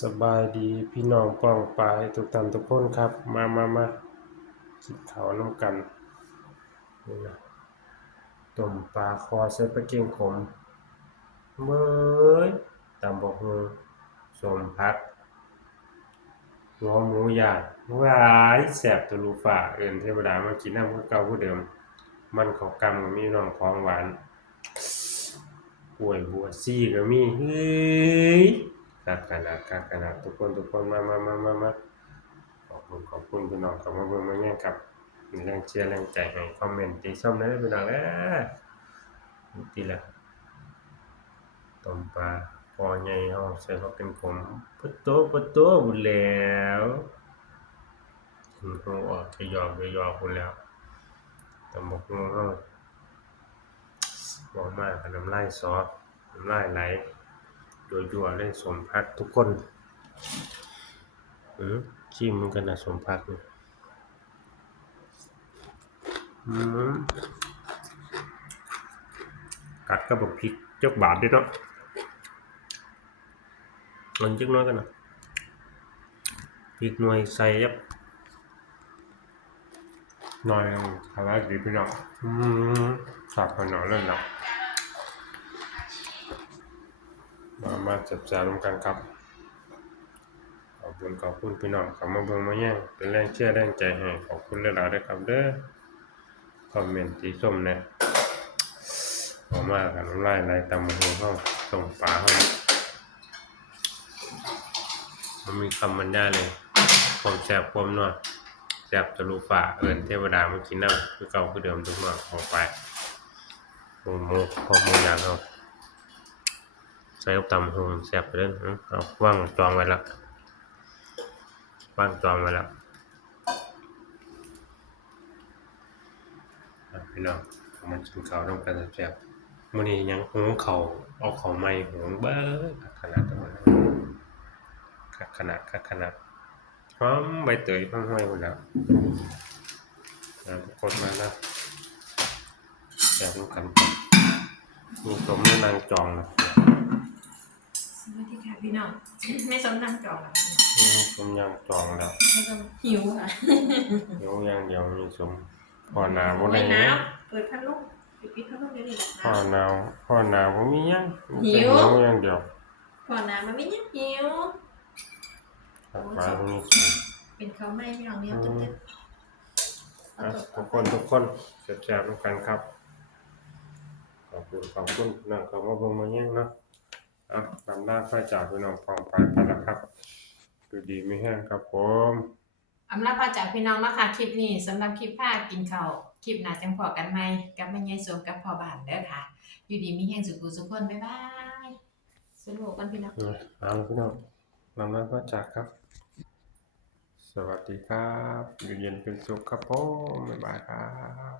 สบายดีพี่น้องป้องปายทุกท่านทุกคนครับมากินข้าวน้ำกันนี่นะต้มปลาคอใส่ปลาเค็งขมเบ้ยตำบักหุ่งส้มผักหัวหมูย่างว้ายแซ่บทะลุฟ้าเอิ้นเทวดามากินนำคือเก่าคือเดิมมันข้าวกำก็มีน้องของหวานกล้วยบัวซี่ก็มีเฮ้ยคักขนาดทุกคนมา ขอบคุณพี่น้องเข้ามาเบิ่งมาแย่งครับมีแรงเชียร์แรงใจให้คอมเมนต์ติชมได้เด้อพี่น้องนี่ติละต้มปลาคอใหญ่เฮาใส่ผักเป็นขมพุดโตพู้นแหล้วหูออกจะหยอกพู้นแหล้วตำบักหุ่งเฮาเว้ามาก็น้ำลายสอน้ำลายไหลยั่วๆเลยสมพักทุกคนชิมมันกันน่ะสมพักนี่อืมกัดกับบักพริกจักบาทเด้อเนาะมันจักหน้อยกันน่ะพริกหน่วยใส่ยับหน่อยหนึ่งคาราดีพี่น้องสับกันหน่อยเลยเนาะมาจับจานร่วมกันครับขอบคุณพี่น้องเข้ามาเบิ่งมาแย่งเป็นแรงเชียร์แรงใจให้ขอบคุณหลายๆด้วยครับเด้อคอมเมนต์ที่ชมเนี่ยเอามากันน้ำลายไหลตำบักหุ่งเฮาต้มปลาเฮามันมีคำบรรยายเลยความแซ่บความนัวแซ่บทะลุฟ้าเอิ้นเทวดามากินนำคือเก่าคือเดิมทุกมื้อออกไปหมูย่างเฮาใส่กับตำบักหุ่งแซ่บไปเด้อเอาวางจองไว้แล้วพี่น้องเอามากินข้าวนำกันแซ่บๆมื้อนี้ยังหุงข้าวเอาข้าวใหม่หุงเบิดคักขนาดหอมใบเตยห่วยๆพู้นแหล้วทุกคนมานะแซ่บนำกันมีสมนางจองนะสวัสดีค่ะพี่น้องไม่สมน้ำจอกอ่ะสมยางจองแล้วไม่สมหิวอ่ะเดี๋ยวอย่างเดียวมีสมพ่อหนาวบ่ไม่ได้หยังเปิดพัดลมปิดพัดลมเดี๋ยวนี้แหละพ่อหนาวบ่มีหยังมีแต่หิวอย่างเดียวก่อนนะมันไม่ยังหิวครับปลามีสมเป็นข้าวไหม้พี่น้องเนี่ยตึ๊ดทุกคนแซ่บๆนำกันครับขอบคุณน้องเข้ามาเบิ่งมาแย่งเนาะนำลาพระจากพี่น้องปองปายไปแล้วครับอยู่ดีมีแรงครับผมอำลาพาจากพี่น้องนะคะคลิปนี้สำหรับคลิปพากินข้าวคลิปหน้าจังพอกันใหม่กับแม่ยายสมกับพ่อบ้านเด้อค่ะอยู่ดีมีแรงสุขสุขคนบ๊ายบายสนุกกันพี่น้องเอาล่ะพี่น้องนำลาพระจากครับสวัสดีครับอยู่เย็นเป็นสุขครับผมบ๊ายบายครับ